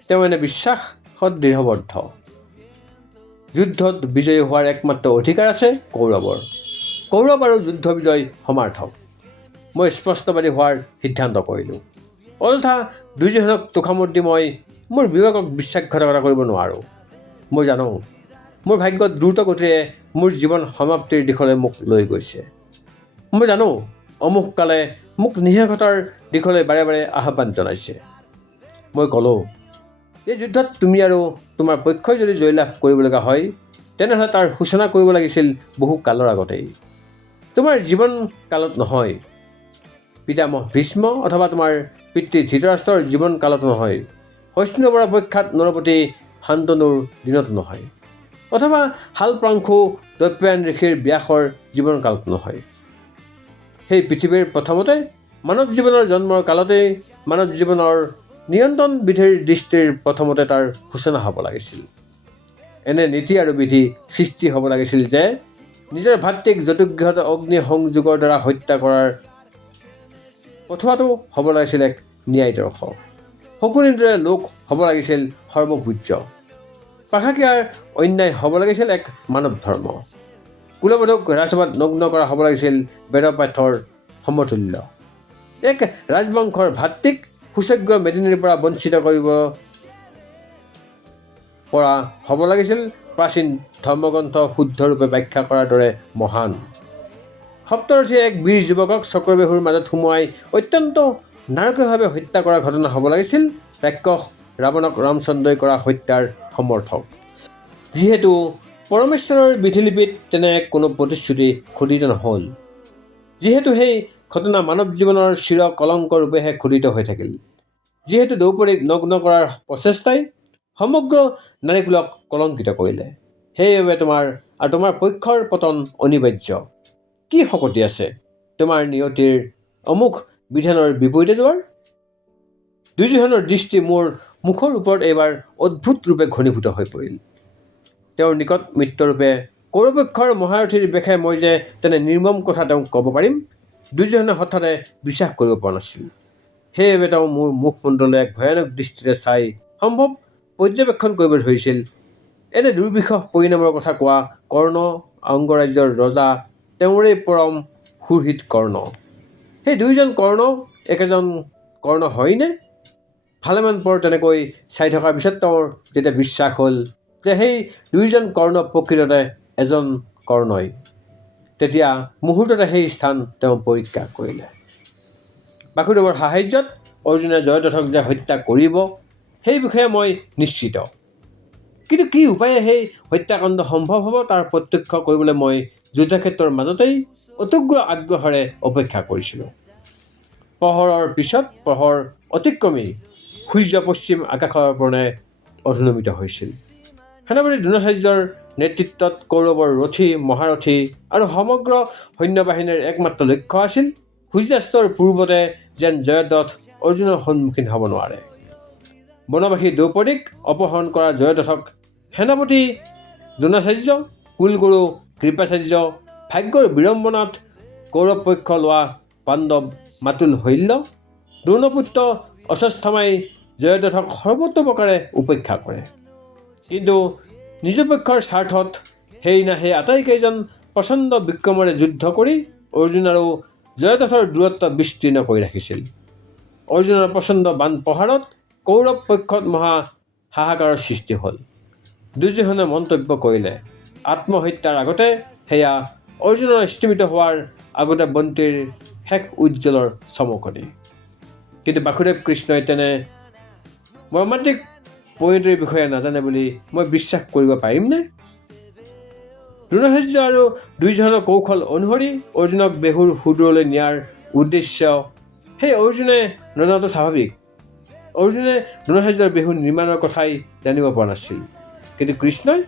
তেওঁ এনে বিশ্বাসত দৃঢ়বদ্ধ, যুদ্ধত বিজয়ী হোৱাৰ একমাত্ৰ অধিকাৰ আছে কৌৰৱৰ। কৌৰৱ আৰু যুদ্ধ বিজয় সমাৰ্থক। মই স্পষ্টবাদী হোৱাৰ সিদ্ধান্ত কৰিলোঁ। অযথা দুৰ্যোধনক তোষামোদ দি মই মোৰ বিবেকক বিশ্বাসঘাতকতা কৰিব নোৱাৰোঁ। মই জানো মোৰ ভাগ্যত দ্ৰুত গতিৰে মোৰ জীৱন সমাপ্তিৰ দিশলৈ মোক লৈ গৈছে। মই জানো অমুককালে মোক নিঃশেষতাৰ দিশলৈ বাৰে বাৰে আহ্বান জনাইছে। মই ক'লোঁ, এই যুদ্ধত তুমি আৰু তোমাৰ পক্ষই যদি জয়লাভ কৰিবলগা হয়, তেনেহ'লে তাৰ সূচনা কৰিব লাগিছিল বহু কালৰ আগতেই, তোমাৰ জীৱন কালত নহয়। পিতামহ ভীষ্ম অথবা তোমাৰ পিতৃ ধৃতৰাষ্ট্ৰৰ জীৱন কালতো নহয়। হস্তিনাপুৰৰ প্ৰখ্যাত নৰপতি শান্তনুৰ দিনতো নহয়, অথবা শালপ্ৰাংশু দৈপ্যায়ন ঋষিৰ ব্যাসৰ জীৱন কালত নহয়। সেই পৃথিৱীৰ প্ৰথমতে মানৱ জীৱনৰ জন্মৰ কালতেই মানৱ জীৱনৰ নিয়ন্ত্ৰণ বিধিৰ দৃষ্টিৰ প্ৰথমতে তাৰ সূচনা হ'ব লাগিছিল। এনে নীতি আৰু বিধি সৃষ্টি হ'ব লাগিছিল যে নিজৰ ভাতৃক জতুগৃহত অগ্নি সংযোগৰ দ্বাৰা হত্যা কৰাৰ পঠোৱাটো হ'ব লাগিছিল এক ন্যায়দৰ্শ। শকুনিৰ দৰে লোক হ'ব লাগিছিল সৰ্বপূজ্য। পাশাকিয়াৰ অন্যায় হ'ব লাগিছিল এক মানৱ ধৰ্ম। কুলবোধক ৰাজসভাত নগ্ন কৰা হ'ব লাগিছিল বেদপাঠৰ সমতুল্য। এক ৰাজবংশৰ ভাতৃক সুযোগ্য মেদিনীৰ পৰা বঞ্চিত কৰিব পৰা হ'ব লাগিছিল প্ৰাচীন ধৰ্মগ্ৰন্থ শুদ্ধৰূপে ব্যাখ্যা কৰাৰ দৰে মহান। সপ্তৰথীয়ে এক বীৰ যুৱকক চক্ৰবেহুৰ মাজত সুমুৱাই অত্যন্ত নাৰকীয়ভাৱে হত্যা কৰাৰ ঘটনা হ'ব লাগিছিল ৰাক্ষস ৰাৱণক ৰামচন্দ্ৰই কৰা হত্যাৰ সমৰ্থক। যিহেতু পৰমেশ্বৰৰ বিধিলিপিত তেনে কোনো প্ৰতিশ্ৰুতি খোদিত নহ'ল, যিহেতু সেই ঘটনা মানৱ জীৱনৰ চিৰ কলংকৰূপেহে খোদিত হৈ থাকিল, যিহেতু দ্ৰৌপদীক নগ্ন কৰাৰ প্ৰচেষ্টাই সমগ্ৰ নাৰীকুলক কলংকিত কৰিলে, সেইবাবে তোমাৰ পক্ষৰ পতন অনিবাৰ্য। কি শক্তি আছে তোমাৰ নিয়তিৰ অমুক বিধানৰ বিপৰীতে যোৱাৰ? দুৰ্যোধনৰ দৃষ্টি মোৰ মুখৰ ওপৰত এইবাৰ অদ্ভুত ৰূপে ঘনীভূত হৈ পৰিল। তেওঁৰ নিকট মিত্ৰৰূপে কৌৰৱপক্ষৰ মহাৰথীৰ বেশে মই যে তেনে নিৰ্মম কথা তেওঁক ক'ব পাৰিম, দুৰ্যোধনে হঠাতে বিশ্বাস কৰিব পৰা নাছিল। সেইবাবে তেওঁ মোৰ মুখমণ্ডললৈ এক ভয়ানক দৃষ্টিৰে চাই সম্ভৱ পৰ্যবেক্ষণ কৰিব ধৰিছিল। এনে দুৰ্বিষহ পৰিণামৰ কথা কোৱা কৰ্ণ অংগৰাজ্যৰ ৰজা তেওঁৰেই পৰম সুহৃদ কৰ্ণ। সেই দুয়োজন কৰ্ণ একেজন কৰ্ণ হয়নে? ভালেমান পৰ তেনেকৈ চাই থকাৰ পিছত তেওঁৰ যেতিয়া বিশ্বাস হ'ল যে সেই দুয়োজন কৰ্ণ প্ৰকৃততে এজন কৰ্ণই, তেতিয়া মুহূৰ্ততে সেই স্থান তেওঁ পৰিত্যাগ কৰিলে। বাসুদেৱৰ সাহায্যত অৰ্জুনে জয়দ্ৰথক যে হত্যা কৰিব সেই বিষয়ে মই নিশ্চিত। কিন্তু কি উপায়ে সেই হত্যাকাণ্ড সম্ভৱ হ'ব তাৰ প্ৰত্যক্ষ কৰিবলৈ মই যুদ্ধক্ষেত্ৰৰ মাজতেই অত্যগ্ৰ আগ্ৰহেৰে অপেক্ষা কৰিছিলোঁ। প্ৰহৰৰ পিছত প্ৰহৰ অতিক্ৰমী সূৰ্য পশ্চিম আকাশৰ পৰণে অধোনমিত হৈছিল। সেনাপতি দ্ৰোণাচাৰ্যৰ নেতৃত্বত কৌৰৱৰ ৰথী মহাৰথী আৰু সমগ্ৰ সৈন্যবাহিনীৰ একমাত্ৰ লক্ষ্য আছিল সূৰ্যাস্তৰ পূৰ্বতে যেন জয়দ্ৰথ অৰ্জুনৰ সন্মুখীন হ'ব নোৱাৰে। বনবাসী দ্ৰৌপদীক অপহৰণ কৰা জয়দ্ৰথক সেনাপতি দ্ৰোণাচাৰ্য, কুলগুৰু কৃপাচাৰ্য, ভাগ্যৰ বিড়ম্বনাত কৌৰৱ পক্ষ লোৱা পাণ্ডৱ মাতুল শৈল্য, দ্ৰোণপুত্ৰ অশ্বত্থামাই জয়দ্ৰথক সৰ্বতোপ্ৰকাৰে উপেক্ষা কৰে। কিন্তু নিজ পক্ষৰ স্বাৰ্থত সেইদিনা সেই আটাইকেইজন প্ৰচণ্ড বিক্ৰমৰে যুদ্ধ কৰি অৰ্জুন আৰু জয়দ্ৰথৰ দূৰত্ব বিস্তীৰ্ণ কৰি ৰাখিছিল। অৰ্জুনৰ প্ৰচণ্ড বান প্ৰহাৰত কৌৰৱ পক্ষত মহা হাহাকাৰৰ সৃষ্টি হ'ল। দুৰ্যোধনে মন্তব্য কৰিলে, আত্মহত্যাৰ আগতে, সেয়া অৰ্জুনৰ স্তিমিত হোৱাৰ আগতে বন্তিৰ শেষ উজ্জ্বলৰ চমকনি। কিন্তু বাসুদেৱ কৃষ্ণই তেনে মৰ্মান্তিক পৰিণতিৰ বিষয়ে নাজানে বুলি মই বিশ্বাস কৰিব পাৰিমনে? দ্ৰোণাচাৰ্য আৰু দুৰ্যোধনৰ কৌশল অনুসৰি অৰ্জুনক বেহুৰ সুদূৰলৈ নিয়াৰ উদ্দেশ্য সেই অৰ্জুনে নজনাটো স্বাভাৱিক। অৰ্জুনে দ্ৰোণাচাৰ্যৰ বেহু নিৰ্মাণৰ কথাই জানিব পৰা নাছিল। কিন্তু কৃষ্ণই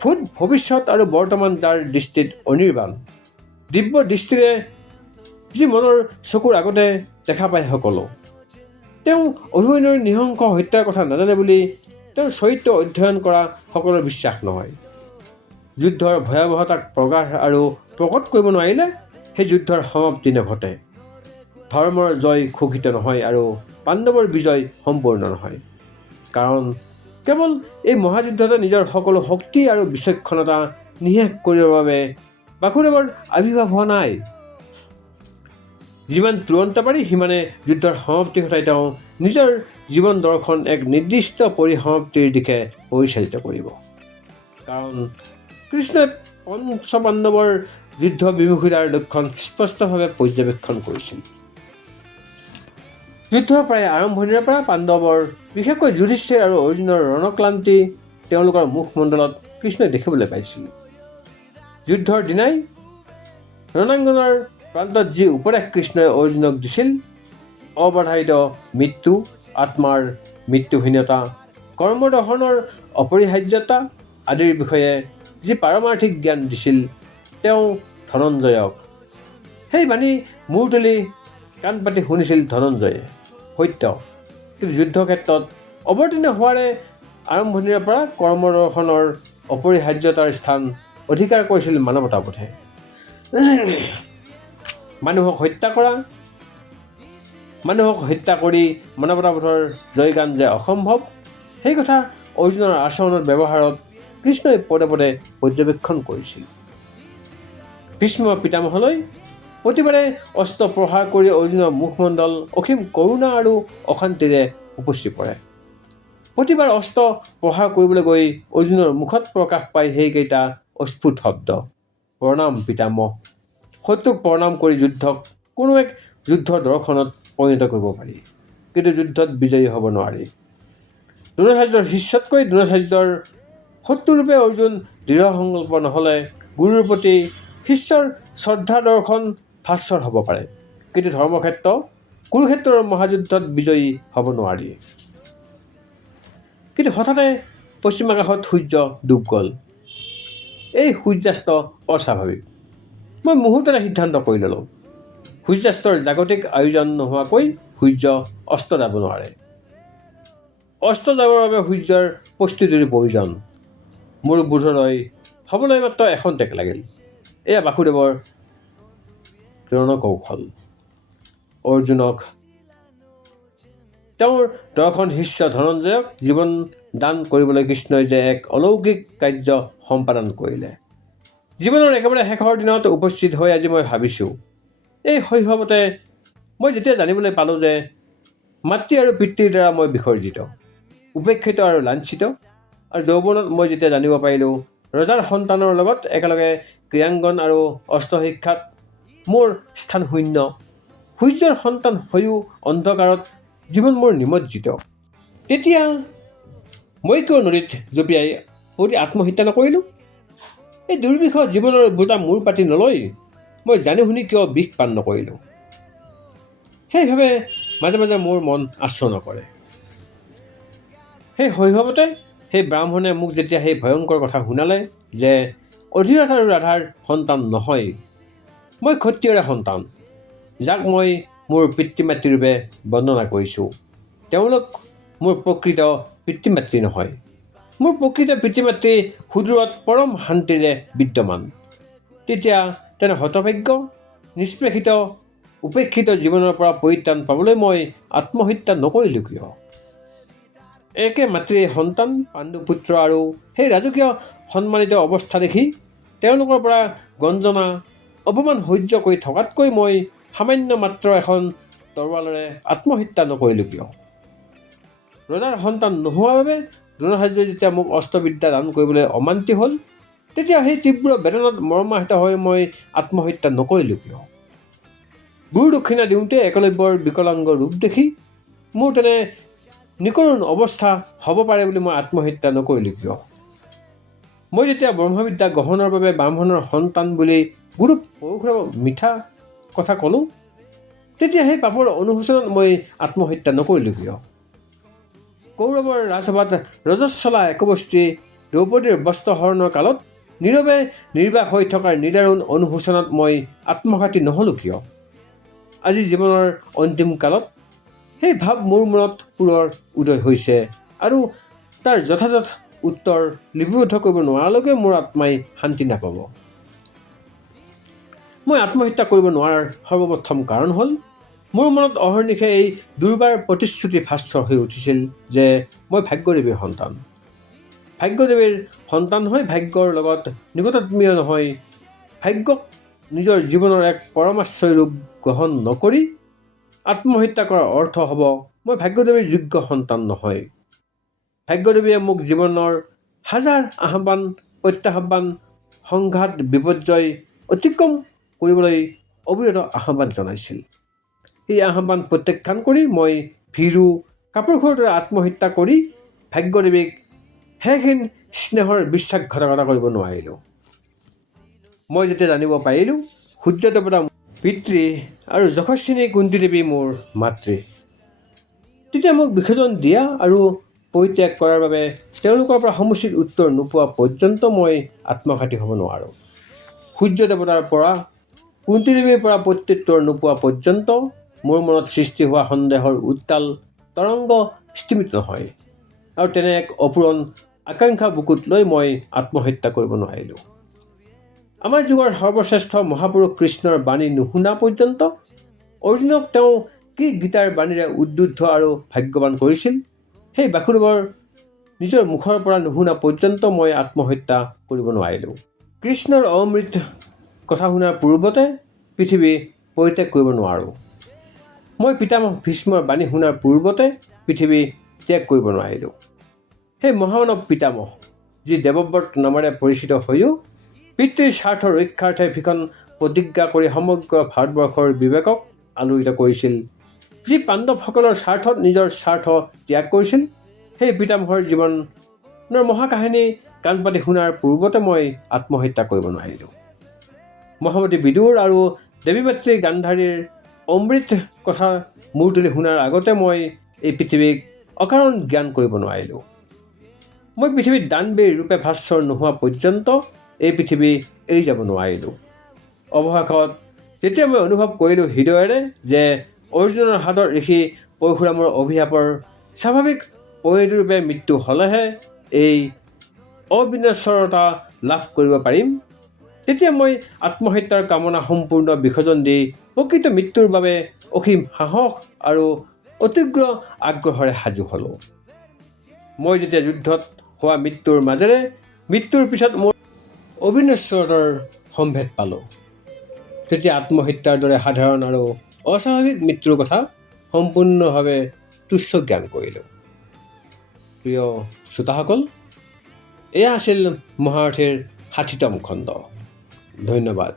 ভূত ভৱিষ্যত আৰু বৰ্তমান যাৰ দৃষ্টিত অনিৰ্বাণ, দিব্য দৃষ্টিৰে যি মনৰ চকুৰ আগতে দেখা পায় সকলো, তেওঁ অভিমন্যুৰ নৃশংস হত্যাৰ কথা নাজানে বুলি তেওঁৰ চৰিত্ৰ অধ্যয়ন কৰা সকলৰ বিশ্বাস নহয়। যুদ্ধৰ ভয়াৱহতাক প্ৰকাশ আৰু প্ৰকট কৰিব নোৱাৰিলে সেই যুদ্ধৰ সমাপ্তি নঘটে। ধৰ্মৰ জয় ঘোষিত নহয় আৰু পাণ্ডৱৰ বিজয় সম্পূৰ্ণ নহয়। কাৰণ কেৱল এই মহাযুদ্ধতে নিজৰ সকলো শক্তি আৰু বিচক্ষণতা নিঃশেষ কৰিবৰ বাবে বাসুদেৱৰ আবিৰ্ভাৱ হোৱা নাই। যিমান তুৰন্ত পাৰি সিমানে যুদ্ধৰ সমাপ্তি ঘটাই তেওঁ নিজৰ জীৱন দৰ্শন এক নিৰ্দিষ্ট পৰিসমাপ্তিৰ দিশে পৰিচালিত কৰিব। কাৰণ কৃষ্ণই পঞ্চপাণ্ডৱৰ যুদ্ধ বিমুখিতাৰ লক্ষণ স্পষ্টভাৱে পৰ্যবেক্ষণ কৰিছিল। যুদ্ধৰ প্ৰায় আৰম্ভণিৰে পৰা পাণ্ডৱৰ বিশেষকৈ যুধিষ্ঠিৰ আৰু অৰ্জুনৰ ৰণক্লান্তি তেওঁলোকৰ মুখমণ্ডলত কৃষ্ণই দেখিবলৈ পাইছিল। যুদ্ধৰ দিনাই ৰণাংগনৰ প্ৰান্তত যি উপদেশ কৃষ্ণই অৰ্জুনক দিছিল, অবাধাৰিত মৃত্যু, আত্মাৰ মৃত্যুহীনতা, কৰ্মদৰ্শনৰ অপৰিহাৰ্যতা আদিৰ বিষয়ে যি পাৰমাৰ্থিক জ্ঞান দিছিল তেওঁ ধনঞ্জয়ক, সেই বাণী মূৰ তুলি কাণ পাতি শুনিছিল ধনঞ্জয়ে। সত্য, কিন্তু যুদ্ধক্ষেত্ৰত অৱতীৰ্ণ হোৱাৰে আৰম্ভণিৰে পৰা কৰ্মদৰ্শনৰ অপৰিহাৰ্যতাৰ স্থান অধিকাৰ কৰিছিল মানৱতাবোধে। মানুহক হত্যা কৰা, মানুহক হত্যা কৰি মানৱতাবোধৰ জয়গান যে অসম্ভৱ, সেই কথা অৰ্জুনৰ আচৰণৰ ব্যৱহাৰত কৃষ্ণই পদে পদে পৰ্যবেক্ষণ কৰিছিল। ভীষ্ম পিতামহলৈ প্ৰতিবাৰে অস্ত্ৰ প্ৰহাৰ কৰি অৰ্জুনৰ মুখমণ্ডল অসীম কৰোণা আৰু অশান্তিৰে উপচি পৰে। প্ৰতিবাৰ অস্ত্ৰ প্ৰহাৰ কৰিবলৈ গৈ অৰ্জুনৰ মুখত প্ৰকাশ পায় সেইকেইটা অস্ফুট শব্দ, প্ৰণাম পিতামহ। শত্ৰুক প্ৰণাম কৰি যুদ্ধক কোনো এক যুদ্ধৰ দৰ্শনত পৰিণত কৰিব পাৰি, কিন্তু যুদ্ধত বিজয়ী হ'ব নোৱাৰি। দ্ৰোণাচাৰ্যৰ শিষ্যতকৈ দ্ৰোণাচাৰ্যৰ শত্ৰুৰূপে অৰ্জুন দৃঢ় সংকল্প নহ'লে গুৰুৰ প্ৰতি শিষ্যৰ শ্ৰদ্ধা দৰ্শন ভাস্বৰ হ'ব পাৰে, কিন্তু ধৰ্মক্ষেত্ৰ কুৰুক্ষেত্ৰৰ মহাযুদ্ধত বিজয়ী হ'ব নোৱাৰি। কিন্তু হঠাতে পশ্চিম আকাশত সূৰ্য ডুব গ'ল। এই সূৰ্যাস্ত অস্বাভাৱিক। মই মুহূৰ্ততে সিদ্ধান্ত কৰি ল'লোঁ, সূৰ্যাস্তৰ জাগতিক আয়োজন নোহোৱাকৈ সূৰ্য অস্ত যাব নোৱাৰে। অস্ত যাবৰ বাবে সূৰ্যৰ প্ৰস্তুতিৰ প্ৰয়োজন। মোৰ বোধলৈ হ'বলৈ মাত্ৰ এখন টেক লাগিল। এয়া বাসুদেৱৰ ৰণকৌশল। অৰ্জুনক তেওঁৰ দৰ্শন শিষ্য ধনঞ্জয়ক জীৱন দান কৰিবলৈ কৃষ্ণই যে এক অলৌকিক কাৰ্য সম্পাদন কৰিলে। জীৱনৰ একেবাৰে শেষৰ দিনত উপস্থিত হৈ আজি মই ভাবিছোঁ, এই শৈশৱতে মই যেতিয়া জানিবলৈ পালোঁ যে মাতৃ আৰু পিতৃৰ দ্বাৰা মই বিসৰ্জিত, উপেক্ষিত আৰু লাঞ্ছিত, আৰু যৌৱনত মই যেতিয়া জানিব পাৰিলোঁ ৰজাৰ সন্তানৰ লগত একেলগে ক্ৰীড়াংগন আৰু অস্ত্ৰ শিক্ষাত মোৰ স্থান শূন্য, সূৰ্যৰ সন্তান হৈও অন্ধকাৰত জীৱন মোৰ নিমজ্জিত, তেতিয়া মই কিয় নদীত জঁপিয়াই পৰি আত্মহত্যা নকৰিলোঁ? এই দুৰ্বিষহ জীৱনৰ বোজা মূৰ পাতি নলৈ মই জানি শুনি কিয় বিষ পান নকৰিলোঁ? সেইভাৱে মাজে মাজে মোৰ মন আশ্ৰয় নকৰে। সেই শৈশৱতে সেই ব্ৰাহ্মণে মোক যেতিয়া সেই ভয়ংকৰ কথা শুনালে যে অধিৰথ আৰু ৰাধাৰ সন্তান নহয়, মই ক্ষত্ৰিয়ৰে সন্তান, যাক মই মোৰ পিতৃ মাতৃৰূপে বন্দনা কৰিছোঁ, তেওঁলোক মোৰ প্ৰকৃত পিতৃ মাতৃ নহয়। মোৰ প্ৰকৃত পিতৃ মাতৃ সুদূৰত পৰম শান্তিৰে বিদ্যমান। তেতিয়া তেনে হতভাগ্য, নিষ্পেষিত, উপেক্ষিত জীৱনৰ পৰা পৰিত্ৰাণ পাবলৈ মই আত্মহত্যা নকৰিলোঁ কিয়? একে মাতৃৰ সন্তান পাণ্ডুপুত্ৰ আৰু সেই ৰাজকীয় সন্মানিত অৱস্থা দেখি তেওঁলোকৰ পৰা গঞ্জনা অপমান সহ্য কৰি থকাতকৈ মই সামান্য মাত্ৰ এখন তৰোৱালেৰে আত্মহত্যা নকৰিলোঁ কিয়? ৰজাৰ সন্তান নোহোৱাৰ বাবে দ্ৰোণাচাৰ্যই যেতিয়া মোক অস্ত্ৰবিদ্যা দান কৰিবলৈ অমান্তি হ'ল, তেতিয়া সেই তীব্ৰ বেদনাত মৰ্মাহত হৈ মই আত্মহত্যা নকৰিলোঁ কিয়? গুৰু দক্ষিণা দিওঁতে একলব্যৰ বিকলাংগ ৰূপ দেখি মোৰ তেনে নিকৰুণ অৱস্থা হ'ব পাৰে বুলি মই আত্মহত্যা নকৰিলোঁ কিয়? মই যেতিয়া ব্ৰহ্মবিদ্যা গ্ৰহণৰ বাবে ব্ৰাহ্মণৰ সন্তান বুলি গুৰুক পৰোক্ষে মিঠা কথা ক'লোঁ, তেতিয়া সেই পাপৰ অনুশোচনাত মই আত্মহত্যা নকৰিলোঁ কিয়? কৌৰৱৰ ৰাজসভাত ৰজস্বলা একবস্ত্ৰী দ্ৰৌপদীৰ বস্ত্ৰহৰণৰ কালত নীৰৱে নিৰ্বাক হৈ থকাৰ নিদাৰুণ অনুশোচনাত মই আত্মঘাতী নহ'লোঁ কিয়? আজি জীৱনৰ অন্তিম কালত সেই ভাৱ মোৰ মনত পুনৰ উদয় হৈছে আৰু তাৰ যথাযথ উত্তৰ লিপিবদ্ধ কৰিব নোৱাৰালৈকে মোৰ আত্মাই শান্তি নাপাব। মই আত্মহত্যা কৰিব নোৱাৰাৰ সৰ্বপ্ৰথম কাৰণ হ'ল, মোৰ মনত অহৰ্নিশে এই দুৰ্বাৰ প্ৰতিশ্ৰুতি ভাস্বৰ হৈ উঠিছিল যে মই ভাগ্যদেৱীৰ সন্তান। ভাগ্যদেৱীৰ সন্তান হৈ ভাগ্যৰ লগত নিকটাত্মীয় নহয়, ভাগ্যক নিজৰ জীৱনৰ এক পৰমাশ্ৰয় ৰূপ গ্ৰহণ নকৰি আত্মহত্যা কৰাৰ অৰ্থ হ'ব মই ভাগ্যদেৱীৰ যোগ্য সন্তান নহয়। ভাগ্যদেৱীয়ে মোক জীৱনৰ হাজাৰ আহ্বান প্ৰত্যাহ্বান সংঘাত বিপৰ্যয় অতিক্ৰম কৰিবলৈ অবিৰত আহ্বান জনাইছিল। এই আহ্বান প্ৰত্যাখ্যান কৰি মই ভীৰু কাপুৰুষৰ দৰে আত্মহত্যা কৰি ভাগ্যদেৱীক শেষহীন স্নেহৰ বিশ্বাসঘাতকতা কৰিব নোৱাৰিলোঁ। মই যেতিয়া জানিব পাৰিলোঁ সূৰ্যদেৱতা পিতৃ আৰু যশস্বিনী কুন্তীদেৱী মোৰ মাতৃ, তেতিয়া মোক বিসৰ্জন দিয়া আৰু পৰিত্যাগ কৰাৰ বাবে তেওঁলোকৰ পৰা সমুচিত উত্তৰ নোপোৱা পৰ্যন্ত মই আত্মঘাতী হ'ব নোৱাৰোঁ। সূৰ্যদেৱতাৰ পৰা কুন্তীদেৱীৰ পৰা প্ৰত্যুত্তৰ নোপোৱা পৰ্যন্ত মোৰ মনত সৃষ্টি হোৱা সন্দেহৰ উত্তাল তৰংগ স্থিমিত নহয়, আৰু তেনে এক অপূৰণ আকাংক্ষা বুকুত লৈ মই আত্মহত্যা কৰিব নোৱাৰিলোঁ। আমাৰ যুগৰ সৰ্বশ্ৰেষ্ঠ মহাপুৰুষ কৃষ্ণৰ বাণী নুশুনা পৰ্যন্ত অৰ্জুনক তেওঁ কি গীতাৰ বাণীৰে উদ্বুদ্ধ আৰু ভাগ্যৱান কৰিছিল, সেই বাসুদেৱৰ নিজৰ মুখৰ পৰা নুশুনা পৰ্যন্ত মই আত্মহত্যা কৰিব নোৱাৰিলোঁ। কৃষ্ণৰ অমৃত কথা শুনাৰ পূৰ্বতে পৃথিৱী পৰিত্যাগ কৰিব নোৱাৰোঁ। মই পিতামহ ভীষ্মৰ বাণী শুনাৰ পূৰ্বতে পৃথিৱী ত্যাগ কৰিব নোৱাৰিলোঁ। সেই মহামানৱ পিতামহ, যি দেৱব্ৰত নামেৰে পৰিচিত হৈও পিতৃৰ স্বাৰ্থ ৰক্ষাৰ্থে ভীষণ প্ৰতিজ্ঞা কৰি সমগ্ৰ ভাৰতবৰ্ষৰ বিবেকক আলোড়িত কৰিছিল, যি পাণ্ডৱসকলৰ স্বাৰ্থত নিজৰ স্বাৰ্থ ত্যাগ কৰিছিল, সেই পিতামহৰ জীৱনৰ মহাকাহিনী কাণ পাতি শুনাৰ পূৰ্বতে মই আত্মহত্যা কৰিব নোৱাৰিলোঁ। মহামতী বিদুৰ আৰু দেৱী মাতৃ গান্ধাৰীৰ অমৃত কথা মূৰ তুলি শুনাৰ আগতে মই এই পৃথিৱীক অকাৰণ জ্ঞান কৰিব নোৱাৰিলোঁ। মই পৃথিৱীত দানবীৰ ৰূপে ভাস্বৰ নোহোৱা পৰ্যন্ত এই পৃথিৱী এৰি যাব নোৱাৰিলোঁ। অৱশেষত যেতিয়া মই অনুভৱ কৰিলোঁ হৃদয়েৰে যে অৰ্জুনৰ হাতত ঋষি পৰশুৰামৰ অভিশাপৰ স্বাভাৱিক পৰিণতিৰূপে মৃত্যু হ'লেহে এই অবিনশ্বৰতা লাভ কৰিব পাৰিম, তেতিয়া মই আত্মহত্যাৰ কামনা সম্পূৰ্ণ বিসৰ্জন দি প্ৰকৃত মৃত্যুৰ বাবে অসীম সাহস আৰু অতীব্ৰ আগ্ৰহেৰে সাজু হ'লোঁ। মই যেতিয়া যুদ্ধত হোৱা মৃত্যুৰ মাজেৰে মৃত্যুৰ পিছত মোৰ অবিনশ্বৰতাৰ সম্ভেদ পালোঁ, তেতিয়া আত্মহত্যাৰ দৰে সাধাৰণ আৰু অস্বাভাৱিক মৃত্যুৰ কথা সম্পূৰ্ণভাৱে তুচ্ছ জ্ঞান কৰিলোঁ। প্ৰিয় শ্ৰোতাসকল, এয়া আছিল মহাৰথীৰ ৬০তম খণ্ড। ধন্যবাদ।